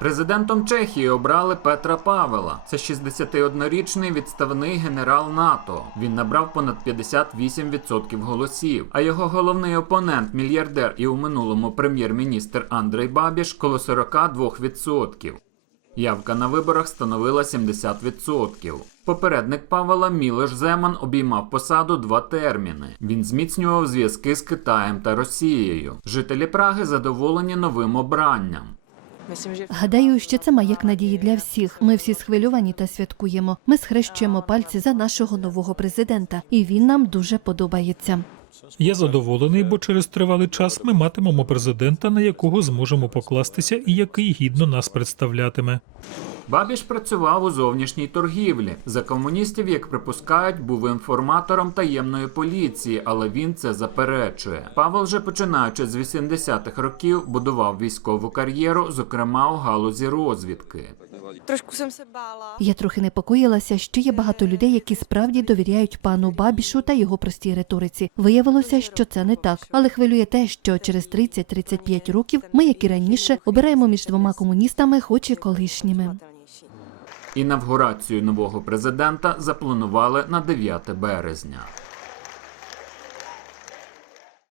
Президентом Чехії обрали Петра Павела. Це 61-річний відставний генерал НАТО. Він набрав понад 58% голосів. А його головний опонент, мільярдер і у минулому прем'єр-міністр Андрей Бабіш, коло 42%. Явка на виборах становила 70%. Попередник Павела Мілош Земан обіймав посаду два терміни. Він зміцнював зв'язки з Китаєм та Росією. Жителі Праги задоволені новим обранням. Гадаю, що це маяк надії для всіх. Ми всі схвильовані та святкуємо. Ми схрещуємо пальці за нашого нового президента, і він нам дуже подобається. Я задоволений, бо через тривалий час ми матимемо президента, на якого зможемо покластися і який гідно нас представлятиме. Бабіш працював у зовнішній торгівлі. За комуністів, як припускають, був інформатором таємної поліції, але він це заперечує. Павел же починаючи з 80-х років будував військову кар'єру, зокрема у галузі розвідки. trošku jsem se bála. Я трохи непокоїлася, що є багато людей, які справді довіряють пану Бабішу та його простій риториці. Виявилося, що це не так, але хвилює те, що через 30-35 років ми, як і раніше, обираємо між двома комуністами, хоч і колишніми. Інавгурацію нового президента запланували на 9 березня.